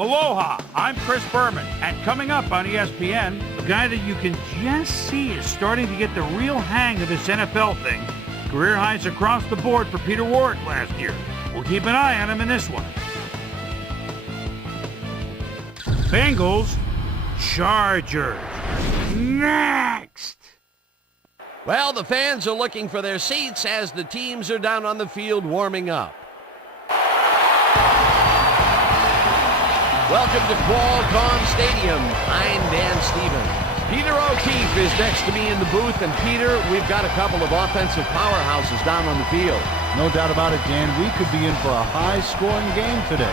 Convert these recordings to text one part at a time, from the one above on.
Aloha, I'm Chris Berman, and coming up on ESPN, a guy that you can just see is starting to get the real hang of this NFL thing. Career highs across the board for Peter Warrick last year. We'll keep an eye on him in this one. Bengals, Chargers. Next! Well, the fans are looking for their seats as the teams are down on the field warming up. Welcome to Qualcomm Stadium. I'm Dan Stevens. Peter O'Keefe is next to me in the booth. And Peter, we've got a couple of offensive powerhouses down on the field. No doubt about it, Dan. We could be in for a high-scoring game today.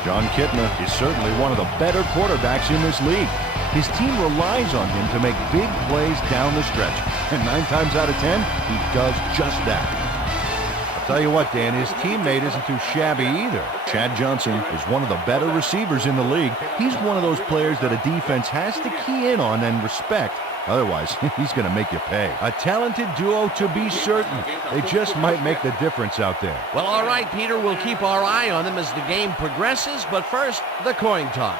John Kitna is certainly one of the better quarterbacks in this league. His team relies on him to make big plays down the stretch. And 9 times out of 10, he does just that. Tell you what, Dan, his teammate isn't too shabby either. Chad Johnson is one of the better receivers in the league. He's one of those players that a defense has to key in on and respect. Otherwise, he's going to make you pay. A talented duo to be certain. They just might make the difference out there. Well, all right, Peter, we'll keep our eye on them as the game progresses. But first, the coin toss.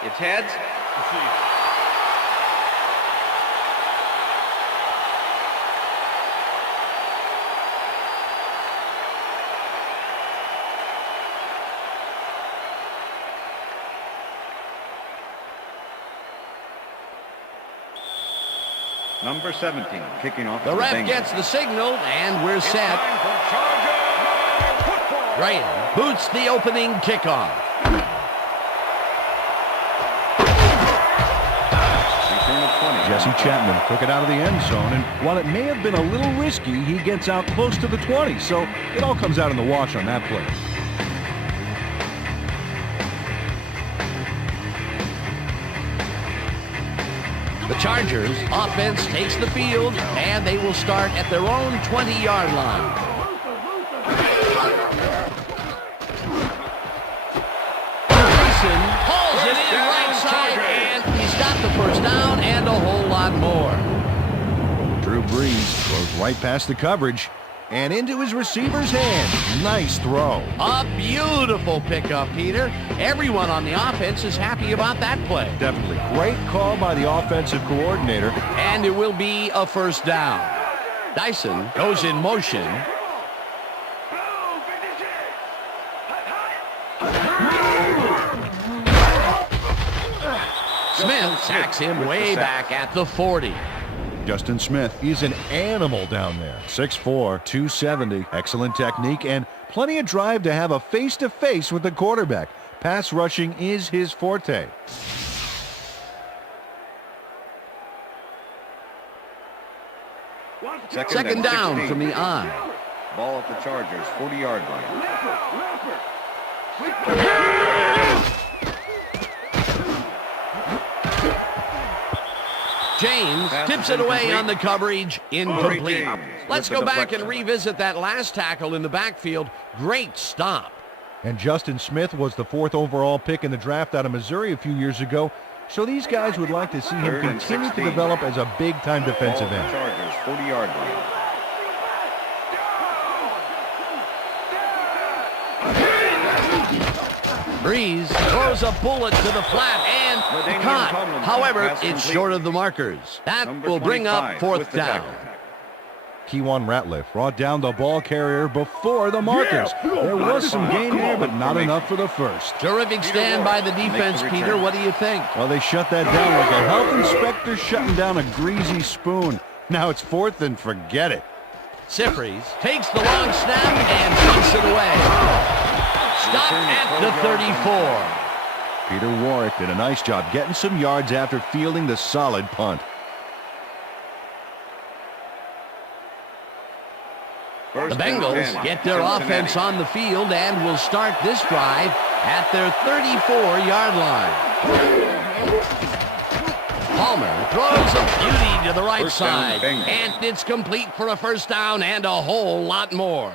It's heads. Number 17, kicking off. The ref gets the signal, and we're set. Ryan boots the opening kickoff. Jesse Chapman took it out of the end zone, and while it may have been a little risky, he gets out close to the 20, so it all comes out in the wash on that play. The Chargers offense takes the field, and they will start at their own 20-yard line. Mason pulls it in right side, and he's got the first down and a whole lot more. Drew Brees goes right past the coverage and into his receiver's hand. Nice throw. A beautiful pickup, Peter. Everyone on the offense is happy about that play. Definitely. Great call by the offensive coordinator. And it will be a first down. Dyson goes in motion. Smith sacks him way back at the 40. Justin Smith is an animal down there. 6'4", 270. Excellent technique and plenty of drive to have a face-to-face with the quarterback. Pass rushing is his forte. Second down 16. from the eye. Ball at the Chargers, 40-yard line. James tips it away on the coverage. Incomplete. Let's go back and revisit that last tackle in the backfield. Great stop. And Justin Smith was the 4th overall pick in the draft out of Missouri a few years ago. So these guys would like to see him continue to develop as a big-time defensive end. Chargers, 40-yard line. Brees throws a bullet to the flat and caught. However, it's short of the markers. That will bring up 4th down. Keywan Ratliff brought down the ball carrier before the markers. There was some gain there, but not enough for the first. Terrific stand by the defense, Peter. What do you think? Well, they shut that down like a health inspector shutting down a greasy spoon. Now it's 4th and forget it. Sifries takes the long snap and puts it away. Stop at the 34. Peter Warrick did a nice job getting some yards after fielding the solid punt. The Bengals get their offense on the field and will start this drive at their 34-yard line. Palmer throws a beauty to the right side, and it's complete for a first down and a whole lot more.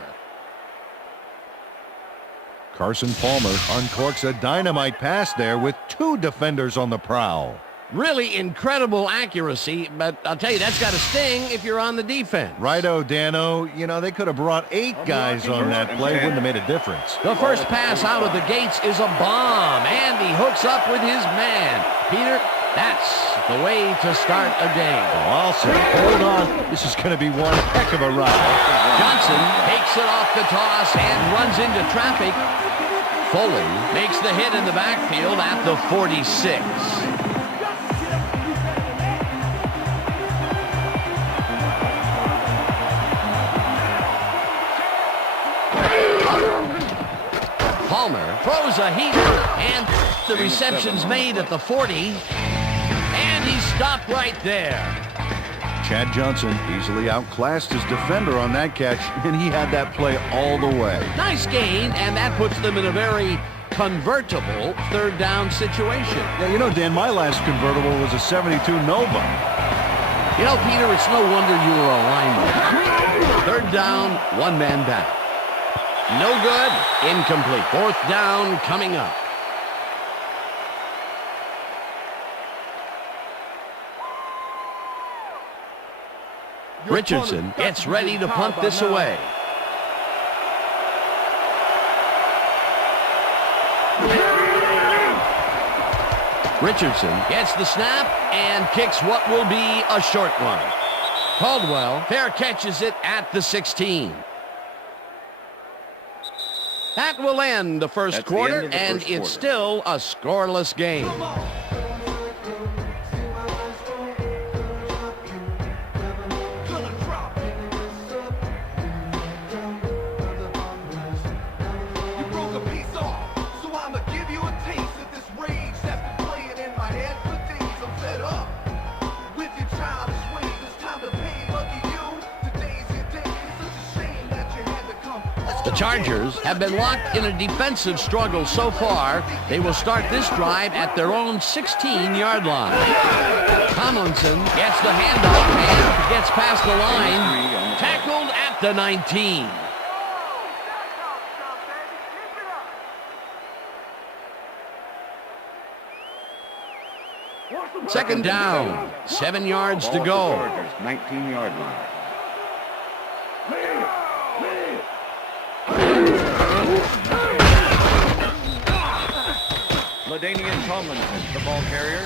Carson Palmer uncorks a dynamite pass there with 2 defenders on the prowl. Really incredible accuracy, but I'll tell you, that's got to sting if you're on the defense. Righto, Dano. You know, they could have brought 8 guys on that play. Wouldn't have made a difference. The first pass out of the gates is a bomb, and he hooks up with his man. Peter, that's the way to start a game. Oh, I'll say, hold on. This is going to be one heck of a ride. Johnson takes it off the toss and runs into traffic. Foley makes the hit in the backfield at the 46. Palmer throws a heater, and the reception's made at the 40, and he's stopped right there. Chad Johnson easily outclassed his defender on that catch, and he had that play all the way. Nice gain, and that puts them in a very convertible third down situation. Yeah, you know, Dan, my last convertible was a 72 Nova. You know, Peter, it's no wonder you were a lineman. Third down, one man back. No good, incomplete. Fourth down coming up. Richardson gets ready to punt this away. Richardson gets the snap and kicks what will be a short one. Caldwell fair catches it at the 16. That will end the first quarter, and it's still a scoreless game. The Chargers have been locked in a defensive struggle so far. They will start this drive at their own 16-yard line. Tomlinson gets the handoff and gets past the line. Tackled at the 19. Second down, 7 yards to go. 19-yard line. LaDainian Tomlinson, the ball carrier.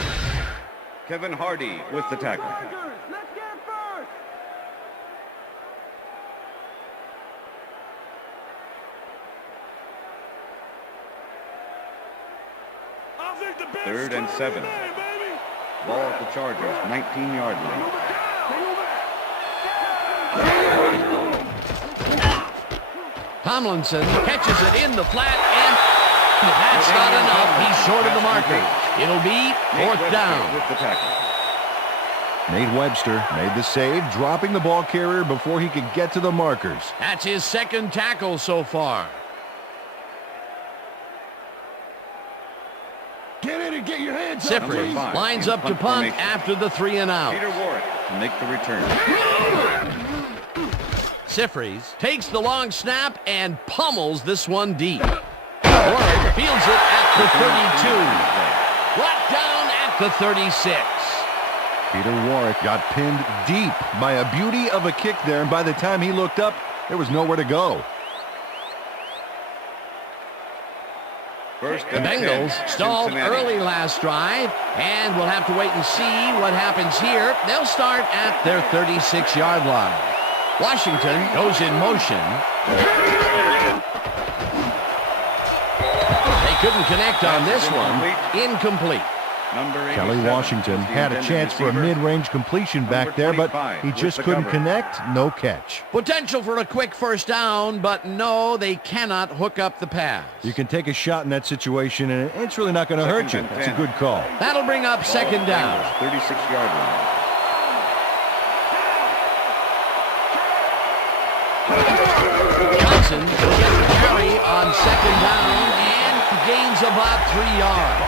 Kevin Hardy with the tackle. Third and 7. Ball at the Chargers, 19-yard line. Tomlinson catches it in the flat, and that's not enough. He's short of the marker. It'll be fourth down. With the tackle. Nate Webster made the save, dropping the ball carrier before he could get to the markers. That's his second tackle so far. Get in and get your hands up. Sifri lines up to punt after the 3 and out. Peter Warwick to make the return. Sifries takes the long snap and pummels this one deep. Warwick fields it at the 32. Brought down at the 36. Peter Warwick got pinned deep by a beauty of a kick there, and by the time he looked up, there was nowhere to go. First The and Bengals 10, stalled Cincinnati. early last drive, and we'll have to wait and see what happens here. They'll start at their 36-yard line. Washington goes in motion. They couldn't connect on this one. Incomplete. Number Kelly 87 Washington is the had a intended chance for a receiver. mid-range completion back there, but he just couldn't connect. No catch. Potential for a quick first down, but no, they cannot hook up the pass. You can take a shot in that situation, and it's really not going to hurt you. Second and That's a 10. good call. That'll bring up second down. 36-yard line. Johnson will get the carry on second down and gains about 3 yards.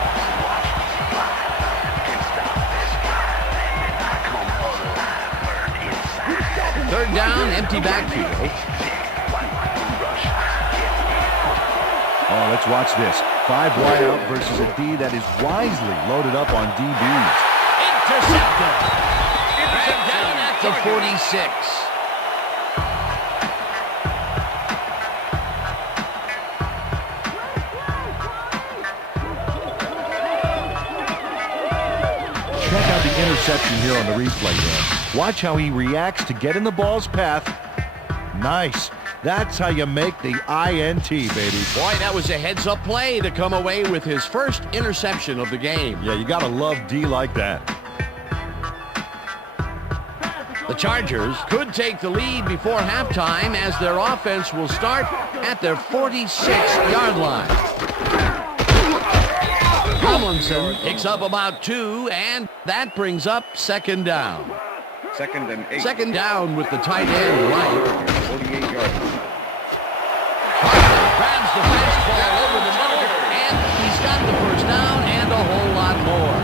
Third down, empty backfield. Oh, let's watch this. 5 wide out versus a D that is wisely loaded up on DBs. Intercepted. Brought down at the 46. Check out the interception here on the replay there. Watch how he reacts to get in the ball's path. Nice. That's how you make the INT, baby. Boy, that was a heads-up play to come away with his first interception of the game. Yeah, you gotta love D like that. The Chargers could take the lead before halftime as their offense will start at their 46-yard line. Tomlinson picks up about 2, and that brings up second down. Second and 8. Second down with the tight end right. 48 yards. Parker grabs the fastball over the middle, and he's got the first down and a whole lot more.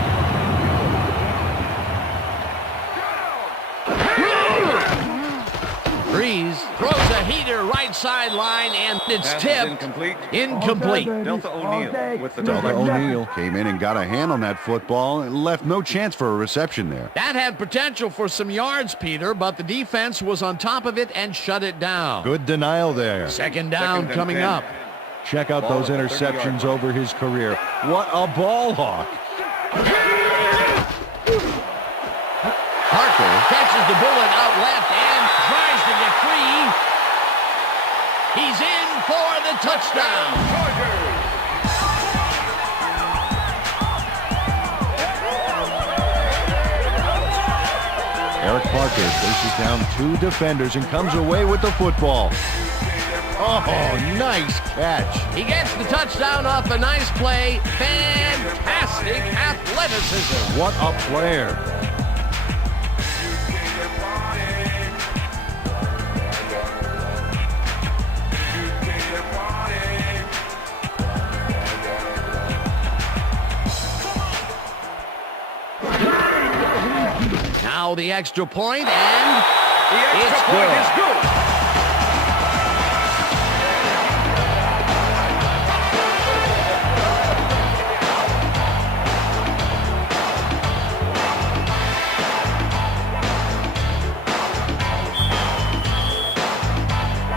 Breeze throws a heater right sideline, and it's Pass is tipped. incomplete. Incomplete. Delta O'Neal with the Delta deflection. O'Neal came in and got a hand on that football and left no chance for a reception there. That had potential for some yards, Peter, but the defense was on top of it and shut it down. Good denial there. Second down Second and coming 10. up. Check out Ball those at the 30 interceptions yard over his career. What a ball hawk. Parker catches the bullet out left and tries to get free. He's in for the touchdown. Eric Parker faces down 2 defenders and comes away with the football. Oh, nice catch. He gets the touchdown off a nice play. Fantastic athleticism. What a player. Now the extra point, and The extra it's point good. is good.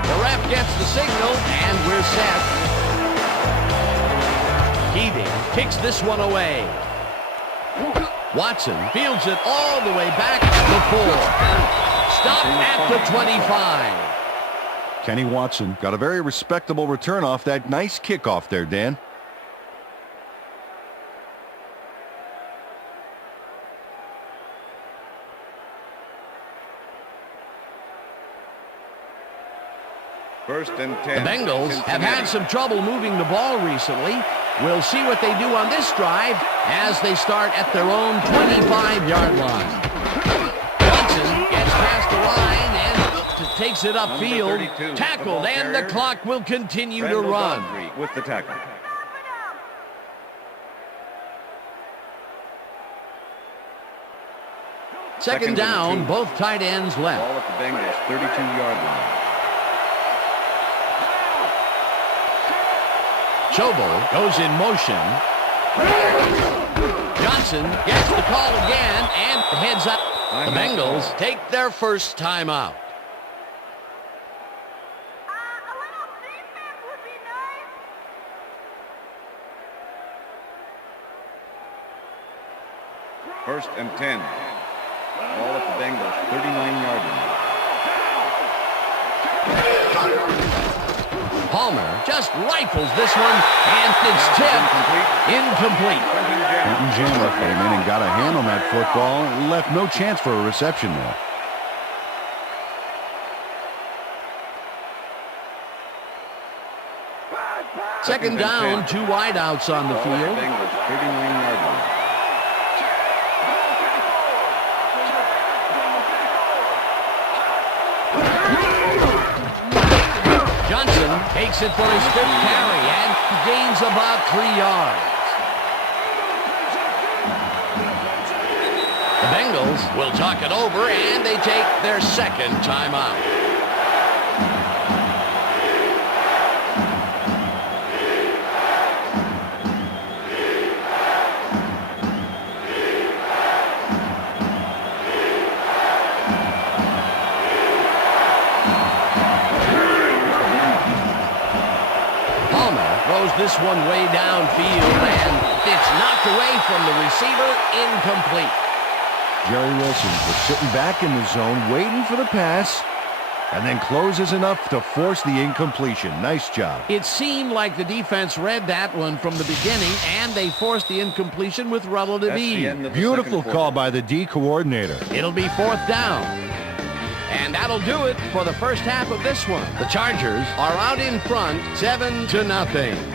The ref gets the signal, and we're set. Keating kicks this one away. Watson fields it all the way back at the 4. Stop at the 25. Kenny Watson got a very respectable return off that nice kickoff there, Dan. First and 10. The Bengals have Cincinnati. had some trouble moving the ball recently. We'll see what they do on this drive as they start at their own 25-yard line. Johnson gets past the line and takes it upfield. Number 32, Tackled, the ball and the carrier. clock will continue to Randall run. Godfrey with the tackle. Second and down, 2. both tight ends left. Ball at the Bengals 32-yard line. Chobo goes in motion. Johnson gets the call again and heads up. The Bengals take their first timeout. First and 10. Ball at the Bengals 39-yard line. Palmer just rifles this one, and it's tipped. Incomplete. Quentin Jammer came in and got a hand on that football and left no chance for a reception there. Second down, 2 wideouts on the Ball at field. the Bengals 39-yard line. Johnson takes it for his 5th carry and gains about 3 yards. The Bengals will talk it over, and they take their second timeout. this one way downfield, and it's knocked away from the receiver, incomplete. Jerry Wilson was sitting back in the zone, waiting for the pass, and then closes enough to force the incompletion. Nice job. It seemed like the defense read that one from the beginning, and they forced the incompletion with relative ease. Beautiful call by the D coordinator. It'll be 4th down. And that'll do it for the first half of this one. The Chargers are out in front, 7-0.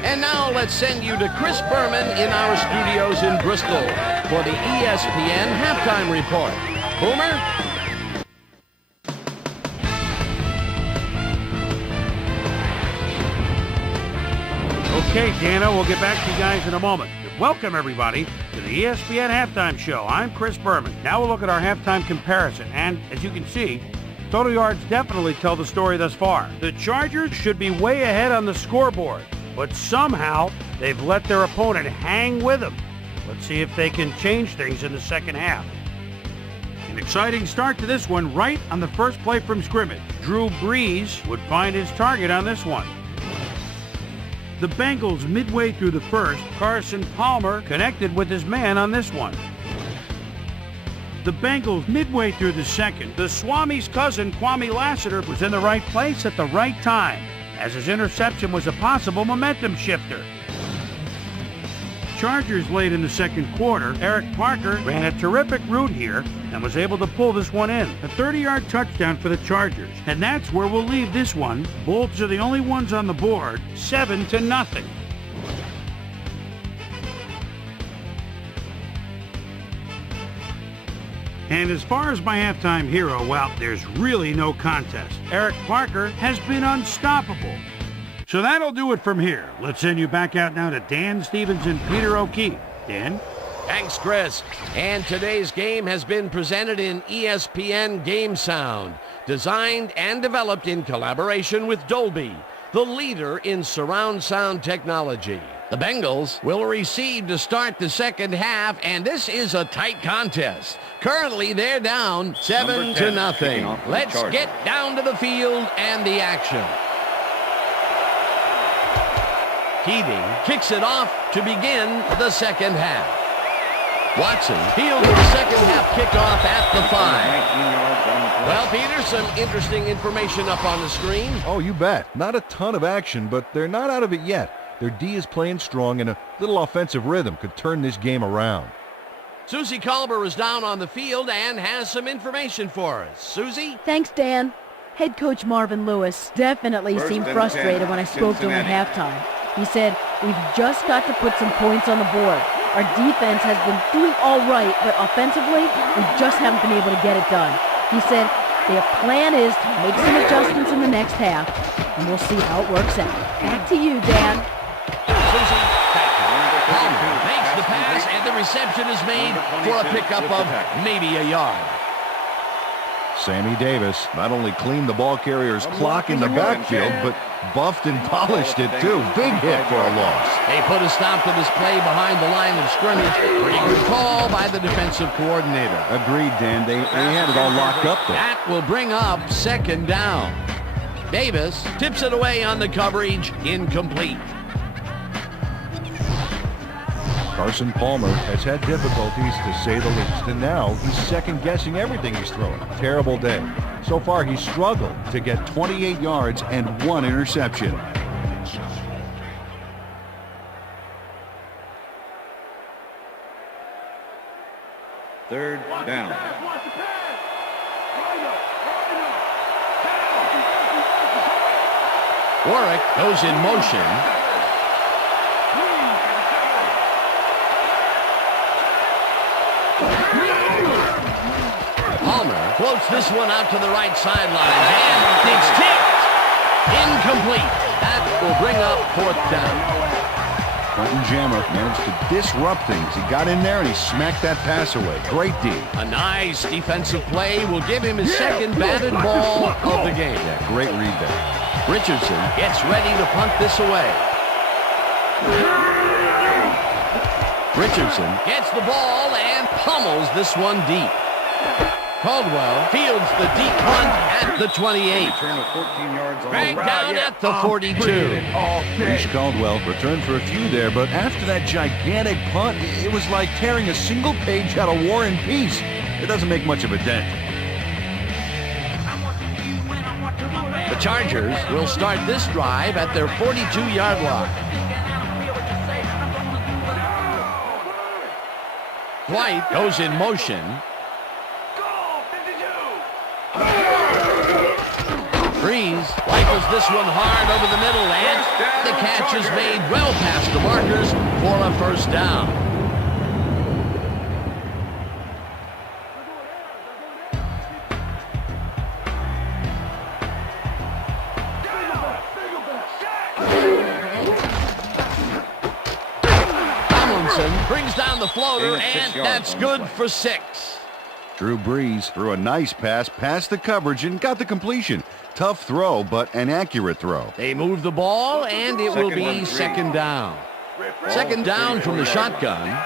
And now let's send you to Chris Berman in our studios in Bristol for the ESPN halftime report. Boomer? Okay, Dana, we'll get back to you guys in a moment. Welcome, everybody, to the ESPN Halftime Show. I'm Chris Berman. Now we'll look at our halftime comparison. And as you can see, total yards definitely tell the story thus far. The Chargers should be way ahead on the scoreboard, but somehow they've let their opponent hang with them. Let's see if they can change things in the second half. An exciting start to this one right on the first play from scrimmage. Drew Brees would find his target on this one. The Bengals midway through the first, Carson Palmer connected with his man on this one. The Bengals midway through the second, the Swami's cousin Kwame Lassiter was in the right place at the right time, as his interception was a possible momentum shifter. Chargers late in the second quarter, Eric Parker ran a terrific route here and was able to pull this one in. A 30-yard touchdown for the Chargers. And that's where we'll leave this one. Bulls are the only ones on the board, 7-0. And as far as my halftime hero, well, there's really no contest. Eric Parker has been unstoppable. So that'll do it from here. Let's send you back out now to Dan Stevens and Peter O'Keefe. Dan? Thanks, Chris. And today's game has been presented in ESPN Game Sound, designed and developed in collaboration with Dolby, the leader in surround sound technology. The Bengals will receive to start the second half, and this is a tight contest. Currently, they're down 7-0. Let's get down to the field and the action. Keating kicks it off to begin the second half. Watson fields the second half kickoff at the 5. Well, Peter, some interesting information up on the screen. Oh, you bet. Not a ton of action, but they're not out of it yet. Their D is playing strong, and a little offensive rhythm could turn this game around. Susie Colber is down on the field and has some information for us. Susie? Thanks, Dan. Head coach Marvin Lewis definitely seemed frustrated when I spoke to him at halftime. He said, "We've just got to put some points on the board. Our defense has been doing all right, but offensively, we just haven't been able to get it done." He said, "Their plan is to make some adjustments in the next half, and we'll see how it works out." Back to you, Dan. Susie, Palmer makes the pass, and the reception is made for a pickup of maybe a yard. Sammy Davis not only cleaned the ball carrier's clock in the backfield, but buffed and polished it too. Big hit for a loss. They put a stop to this play behind the line of scrimmage. Pretty good call by the defensive coordinator. Agreed, Dan. They had it all locked up there. That will bring up second down. Davis tips it away on the coverage, incomplete. Carson Palmer has had difficulties, to say the least, and now he's second-guessing everything he's throwing. Terrible day. So far, he's struggled to get 28 yards and 1 interception. Third down. Warwick goes in motion. Palmer floats this one out to the right sideline, and it's tipped. Incomplete. That will bring up fourth down. Quentin Jammer managed to disrupt things. He got in there and he smacked that pass away. Great D. A nice defensive play will give him his second batted ball of the game. Yeah, great read there. Richardson gets ready to punt this away. Richardson gets the ball and pummels this one deep. Caldwell fields the deep punt at the 28. Return of 14 yards. Dragged down at the 42. Reese Caldwell returned for a few there, but after that gigantic punt, it was like tearing a single page out of War and Peace. It doesn't make much of a dent. The Chargers will start this drive at their 42-yard line. White goes in motion. Breeze rifles this one hard over the middle, and the catch is made well past the markers for a first down. Tomlinson brings down the floater, and that's good for 6. Drew Brees threw a nice pass past the coverage and got the completion. Tough throw, but an accurate throw. They move the ball, and it will be second down. Second down from the shotgun.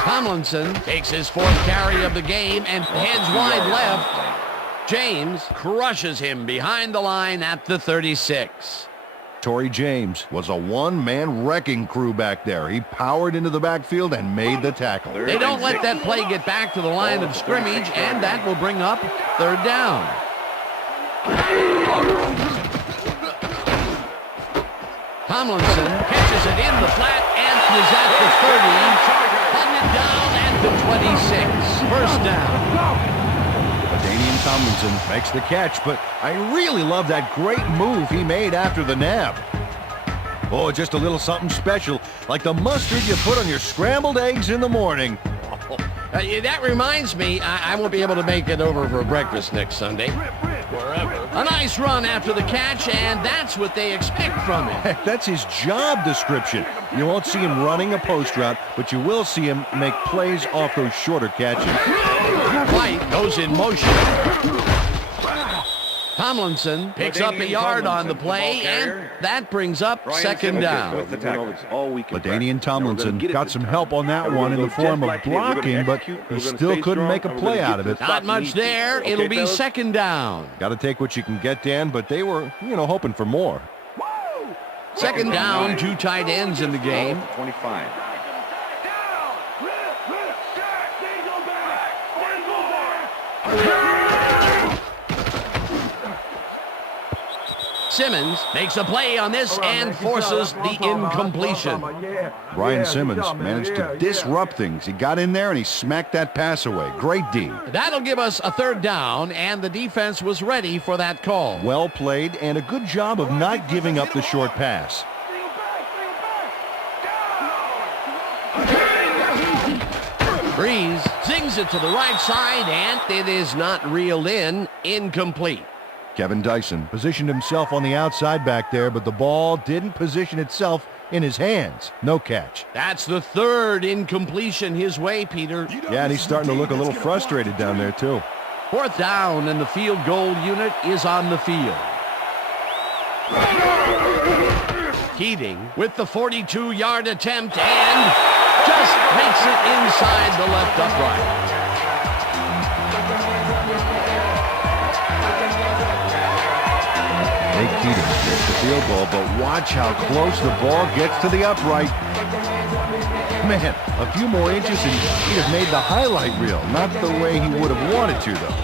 Tomlinson takes his 4th carry of the game and heads wide left. James crushes him behind the line at the 36. Torrey James was a one-man wrecking crew back there. He powered into the backfield and made the tackle. They don't let that play get back to the line of scrimmage, and that will bring up third down. Tomlinson catches it in the flat and is at the 30. Hunted down at the 26. First down. Damian Tomlinson makes the catch, but I really love that great move he made after the nab. Oh, just a little something special, like the mustard you put on your scrambled eggs in the morning. That reminds me, I won't be able to make it over for breakfast next Sunday. A nice run after the catch, and that's what they expect from him. Heck, that's his job description. You won't see him running a post route, but you will see him make plays off those shorter catches. White goes in motion. Tomlinson picks up a yard on the play, and that brings up second down. LaDainian Tomlinson got some help on that one in the form of blocking, but he still couldn't make a play out of it. Not much there. It'll be second down. Got to take what you can get, Dan, but they were, hoping for more. Second down, 2 tight ends in the game. 25. Simmons makes a play on this and forces the incompletion. Brian Simmons managed to disrupt things. He got in there and he smacked that pass away. Great D. That'll give us a third down, and the defense was ready for that call. Well played and a good job of not giving up the short pass. Breeze zings it to the right side, and it is not reeled in. Incomplete. Kevin Dyson positioned himself on the outside back there, but the ball didn't position itself in his hands. No catch. That's the third incompletion his way, Peter. Yeah, and he's starting to look a little frustrated down there, too. Fourth down, and the field goal unit is on the field. Keating with the 42-yard attempt, and just makes it inside the left upright. Nate Keating gets the field goal, but watch how close the ball gets to the upright. Man, a few more inches and he'd have made the highlight reel. Not the way he would have wanted to, though.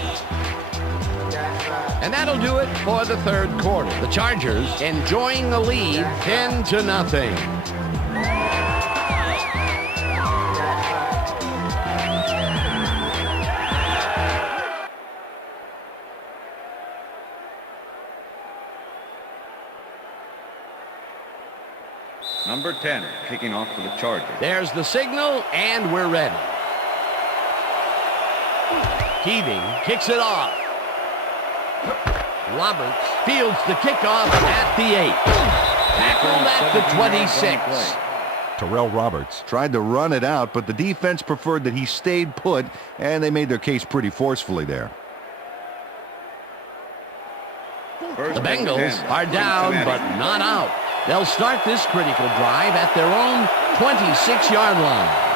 And that'll do it for the third quarter. The Chargers enjoying the lead 10-0. Number 10, kicking off for the Chargers. There's the signal, and we're ready. Keating kicks it off. Roberts fields the kickoff at the 8. Tackled at the 26. Terrell Roberts tried to run it out, but the defense preferred that he stayed put, and they made their case pretty forcefully there. The Bengals are down, but not out. They'll start this critical drive at their own 26-yard line.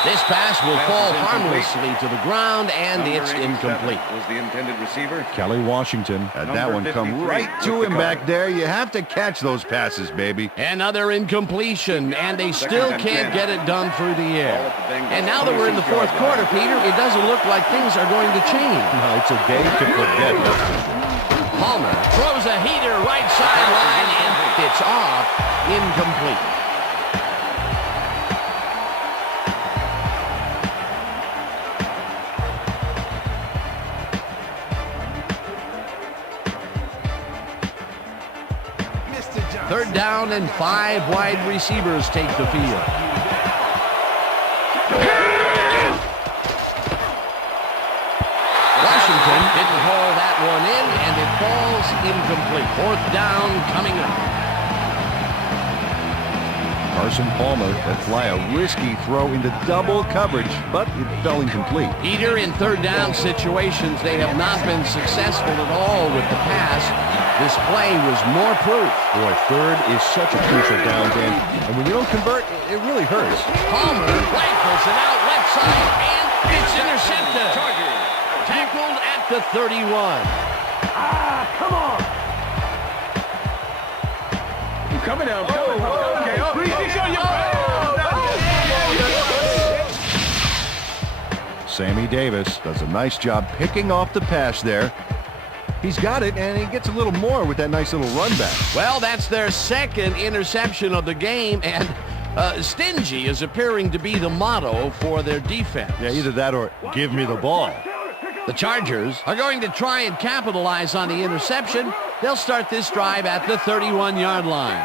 This pass will fall harmlessly to the ground, and it's incomplete. Was the intended receiver. Kelly Washington had that one come right to him back there. You have to catch those passes, baby. Another incompletion, and they still can't get it done through the air. And now that we're in the fourth quarter, Peter, it doesn't look like things are going to change. No, it's a day to forget. Palmer throws a heater right sideline, and it's off, incomplete. Third down and 5 wide receivers take the field. Washington didn't haul that one in, and it falls incomplete. Fourth down coming up. Carson Palmer had fly a risky throw into double coverage, but it fell incomplete. Peter, in third down situations, they have not been successful at all with the pass. This play was more proof. Boy, third is such a crucial down, Dan. And when you don't convert, it really hurts. Palmer rifles it out left side, and it's intercepted. Tackled at the 31. Come on. I'm coming down. Sammy Davis does a nice job picking off the pass there. He's got it, and he gets a little more with that nice little run back. Well, that's their second interception of the game, and stingy is appearing to be the motto for their defense. Yeah, either that or give me the ball. The Chargers are going to try and capitalize on the interception. They'll start this drive at the 31-yard line.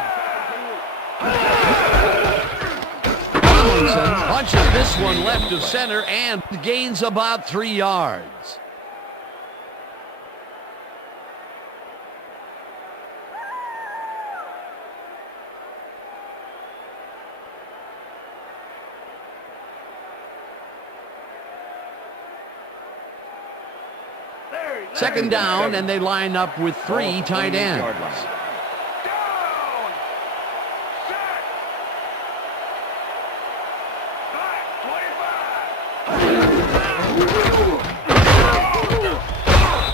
Tomlinson punches this one left of center and gains about 3 yards. Second down, and they line up with 3 tight ends.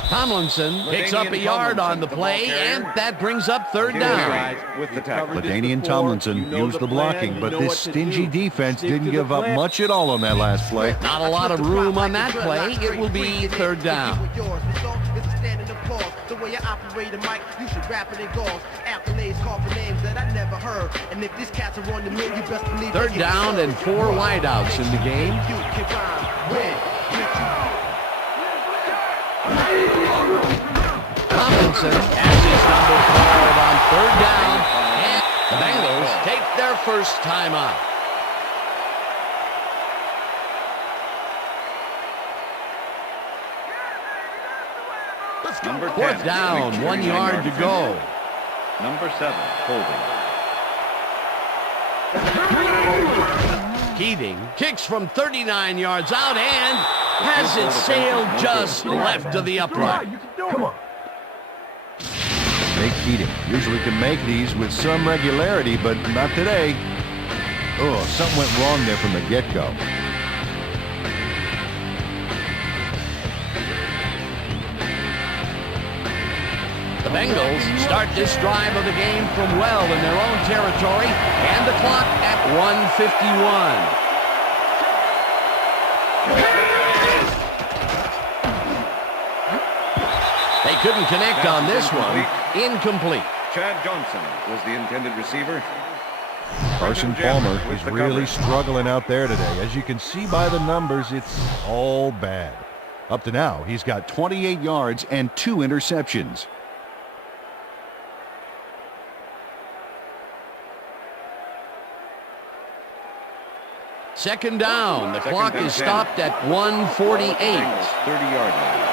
Tomlinson picks up a yard on the play, and that brings up third down. LaDainian Tomlinson used the blocking, but this stingy defense didn't give up much at all on that last play. Not a lot of room on that play. It will be third down. The way I operate a mic, you should rap it in goals. Accolades call for names that I never heard. And if this cat's are on the mid, you best believe. Third down and 4 wideouts in the game. Tomlinson has his number called on third down, and the Bengals take their first timeout. Fourth down, 1 yard to go. Number 7, holding. Keating kicks from 39 yards out and has it sailed just left of the upright. Come on. Nate Keating usually can make these with some regularity, but not today. Oh, something went wrong there from the get-go. The Bengals start this drive of the game from well in their own territory, and the clock at 1:51. They couldn't connect on this one. Incomplete. Chad Johnson was the intended receiver. Carson Palmer is really struggling out there today. As you can see by the numbers, it's all bad. Up to now, he's got 28 yards and 2 interceptions. Second down. The clock is stopped at 1:48. 30-yard line.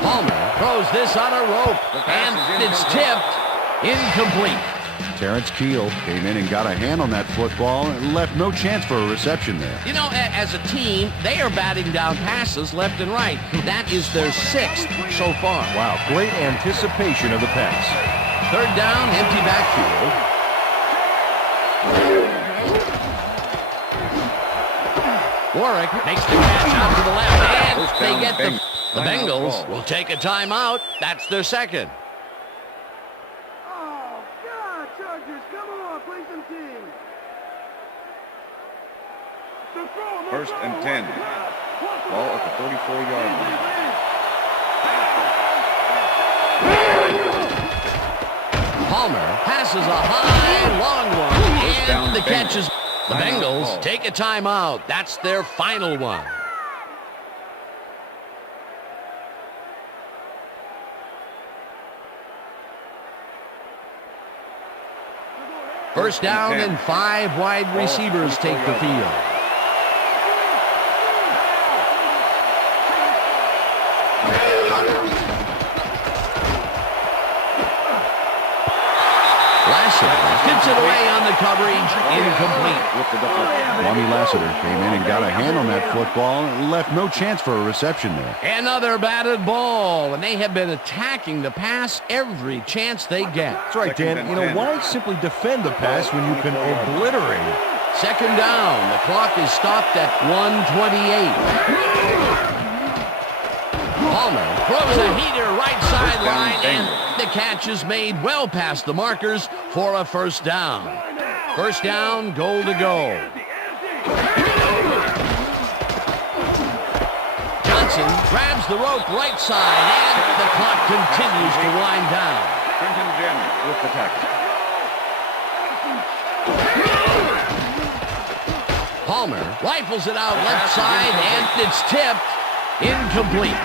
Palmer throws this on a rope, and it's tipped. Incomplete. Terrence Keel came in and got a hand on that football and left no chance for a reception there. You know, as a team, they are batting down passes left and right. That is their 6th so far. Wow, great anticipation of the pass. 3rd down, empty backfield. Warwick makes the catch out to the left, and they get the Bengals will take a timeout. That's their 2nd. Oh, God, Chargers, come on, play some team. 1st and 10. Ball at the 34-yard line. Palmer passes a high, long one, down, and the catch Bengals. is... The Bengals take a timeout. That's their final one. First down and 5 wide receivers take the field. Lassiter gets it away on the coverage, incomplete. Kwame Lassiter came in and got a hand on that football and left no chance for a reception there. Another batted ball, and they have been attacking the pass every chance they get. That's right, Dan. You know, why simply defend the pass when you can obliterate it? 2nd down. The clock is stopped at 1:28. Palmer throws a heater right sideline, and the catch is made well past the markers for a 1st down. 1st down, goal to go. Johnson grabs the rope right side, and the clock continues to wind down. Trenton Jim with the tackle. Palmer rifles it out left side, and it's tipped. Incomplete.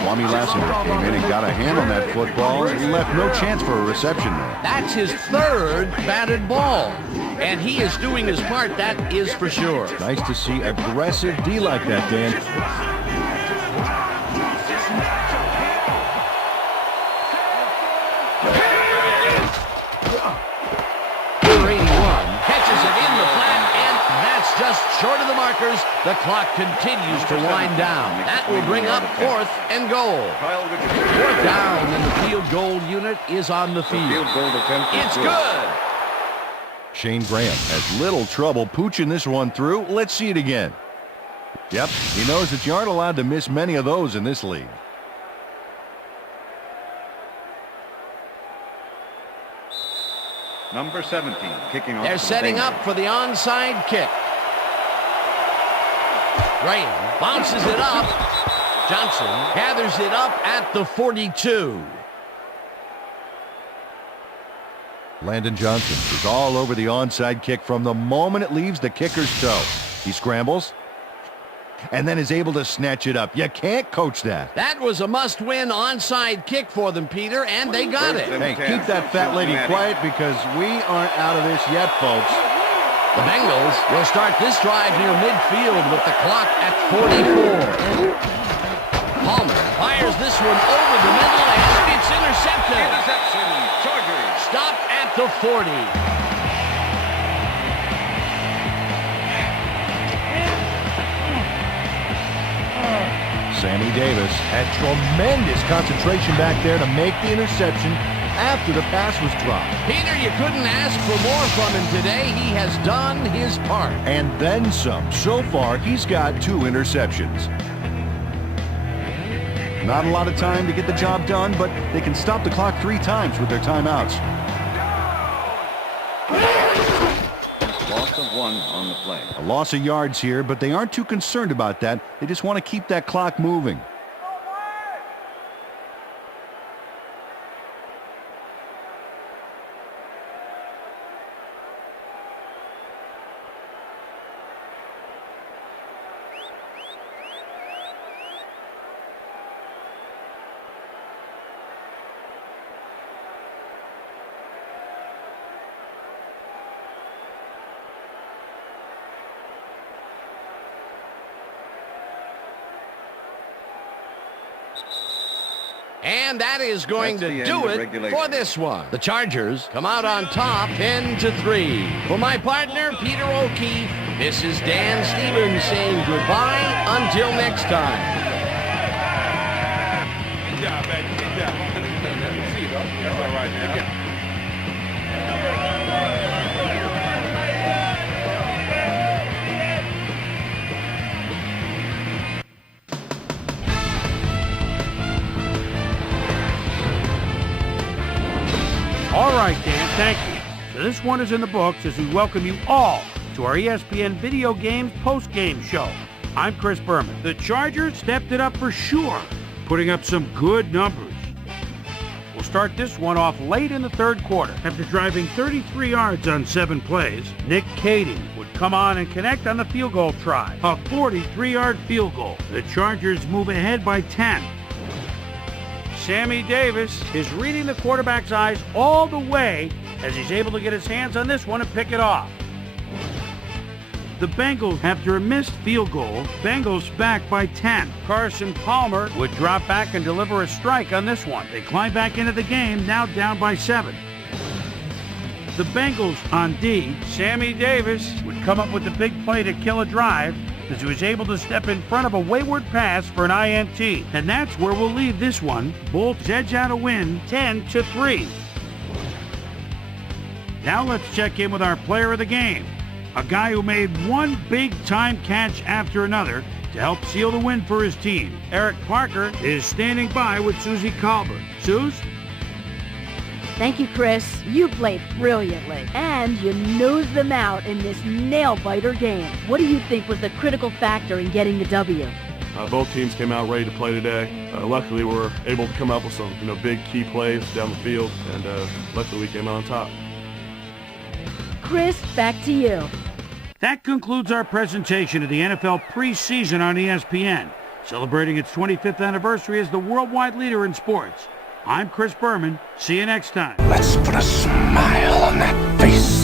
Kwame Lassiter came in and got a hand on that football and left no chance for a reception there. That's his 3rd batted ball, and he is doing his part, that is for sure. Nice to see aggressive D like that, Dan. Number 81 catches it in the flat, and that's just short of the markers. The clock continues to wind down. That will bring up 4th and goal. 4th down, and the field goal unit is on the field. It's good. Shane Graham has little trouble pooching this one through. Let's see it again. Yep, he knows that you aren't allowed to miss many of those in this league. Number 17, kicking off. They're setting up for the onside kick. Graham bounces it up. Johnson gathers it up at the 42. Landon Johnson is all over the onside kick from the moment it leaves the kicker's toe. He scrambles and then is able to snatch it up. You can't coach that. That was a must-win onside kick for them, Peter, and they got it. Hey, keep that fat lady quiet because we aren't out of this yet, folks. The Bengals will start this drive near midfield with the clock at 44. Palmer fires this one over the middle, and it's intercepted. Interception, Chargers. Stopped at the 40. Sammy Davis had tremendous concentration back there to make the interception after the pass was dropped. Peter, you couldn't ask for more from him today. He has done his part. And then some. So far, he's got 2 interceptions. Not a lot of time to get the job done, but they can stop the clock 3 times with their timeouts. Loss of 1 on the play. A loss of yards here, but they aren't too concerned about that. They just want to keep that clock moving. And that is going That's the to end do of it regulation. for this one. The Chargers come out on top 10-3. For my partner, Peter O'Keefe, this is Dan Stevens saying goodbye until next time. Good job, baby. Good job. See you, though. That's all right, man. All right, Dan, thank you. So this one is in the books as we welcome you all to our ESPN Video Games post-game show. I'm Chris Berman. The Chargers stepped it up for sure, putting up some good numbers. We'll start this one off late in the third quarter. After driving 33 yards on 7 plays, Nick Cady would come on and connect on the field goal try. A 43-yard field goal. The Chargers move ahead by 10. Sammy Davis is reading the quarterback's eyes all the way as he's able to get his hands on this one and pick it off. The Bengals, after a missed field goal, Bengals back by 10. Carson Palmer would drop back and deliver a strike on this one. They climb back into the game, now down by 7. The Bengals on D, Sammy Davis would come up with the big play to kill a drive as he was able to step in front of a wayward pass for an INT. And that's where we'll leave this one. Bolts edge out a win 10-3. Now let's check in with our player of the game, a guy who made one big-time catch after another to help seal the win for his team. Eric Parker is standing by with Susie Colbert. Suze? Thank you, Chris. You played brilliantly, and you nosed them out in this nail-biter game. What do you think was the critical factor in getting the W? Both teams came out ready to play today. Luckily, we were able to come up with some, big key plays down the field, and luckily we came out on top. Chris, back to you. That concludes our presentation of the NFL preseason on ESPN, celebrating its 25th anniversary as the worldwide leader in sports. I'm Chris Berman. See you next time. Let's put a smile on that face.